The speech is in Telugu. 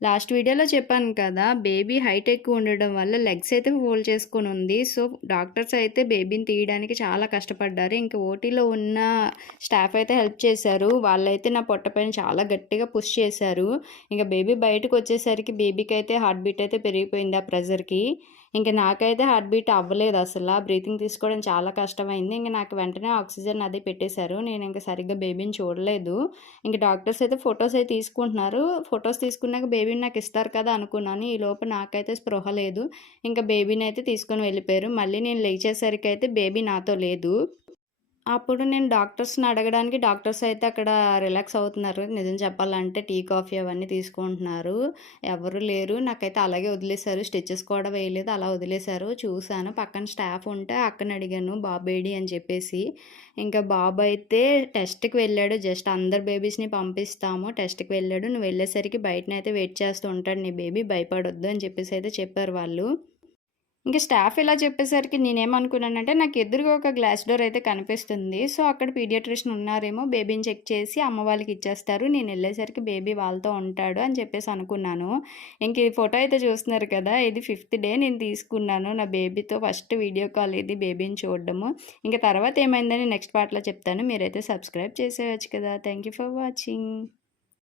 లాస్ట్ వీడియోలో చెప్పాను కదా! బేబీ హైట్ ఎక్కువ ఉండడం వల్ల లెగ్స్ అయితే ఫోల్డ్ చేసుకొనుంది. సో, డాక్టర్స్ అయితే బేబీని తీయడానికి చాలా కష్టపడ్డారు. ఇంక ఓటీలో ఉన్న స్టాఫ్ అయితే హెల్ప్ చేశారు. వాళ్ళైతే నా పొట్ట పైన చాలా గట్టిగా పుష్ చేశారు. ఇంక బేబీ బయటకొచ్చేసరికి బేబీకైతే హార్ట్ బీట్ అయితే పెరిగిపోయింది ఆ ప్రెషర్‌కి. ఇంక నాకైతే హార్ట్ బీట్ అవ్వలేదసల. బ్రీతింగ్ తీసుకోవడం చాలా కష్టమైంది. ఇంక నాకు వెంటనే ఆక్సిజన్ అది పెట్టేశారు. నేనింక సరిగ్గా బేబీని చూడలేదు. ఇంక డాక్టర్స్ అయితే ఫోటోస్ అయితే తీసుకుంటున్నారు. ఫోటోస్ తీసుకున్నాక బేబీని నాకిస్తారు కదా అనుకున్నాను. ఈలోపు నాకైతే స్పృహ లేదు. ఇంక బేబీనైతే తీసుకొని వెళ్ళిపోయారు. మళ్ళీ నేను లేచేసరికయితే బేబీ నాతో లేదు. అప్పుడు నేను డాక్టర్స్‌ని అడగడానికి డాక్టర్స్ అయితే అక్కడ రిలాక్స్ అవుతున్నారు. నిజం చెప్పాలంటే టీ, కాఫీ అవన్నీ తీసుకుంటున్నారు. ఎవరు లేరు. నాకైతే అలాగే వదిలేసారు. స్టిచెస్ కూడా వేయలేదు. అలా వదిలేసారు. చూసాను. పక్కన స్టాఫ్ ఉంటే అక్కని అడిగాను బాబేడి అని చెప్పేసి. ఇంకా బాబయితే టెస్ట్‌కి వెళ్ళాడు. జస్ట్ అందరు బేబీస్‌ని పంపిస్తాము. టెస్ట్‌కి వెళ్ళాడు. నువ్వు వెళ్ళేసరికి బయటనైతే వెయిట్ చేస్తూ ఉంటాడు నీ బేబీ భయపడొద్దు అని చెప్పేసి అయితే చెప్పారు వాళ్ళు. ఇంక స్టాఫ్ ఇలా చెప్పేసరికి నేనేమనుకున్నానంటే, నాకు ఎదురుగా ఒక గ్లాస్ డోర్ అయితే కనిపిస్తుంది. సో, అక్కడ పీడియాట్రిషియన్ ఉన్నారేమో బేబీని చెక్ చేసి అమ్మ వాళ్ళకి ఇచ్చేస్తారు. నేనెళ్ళేసరికి బేబీ వాళ్ళతో ఉంటాడు అని చెప్పేసి అనుకున్నాను. ఇంక ఈ ఫోటో అయితే చూస్తున్నారు కదా! ఇది 5థ్ డే నేను తీసుకున్నాను. నా బేబీతో ఫస్ట్ వీడియో కాల్ ఇది బేబీని చూడడము. ఇంక తర్వాత ఏమైందని నెక్స్ట్ పార్ట్‌లో చెప్తాను. మీరైతే సబ్స్క్రైబ్ చేసేయొచ్చు కదా! Thank you for watching.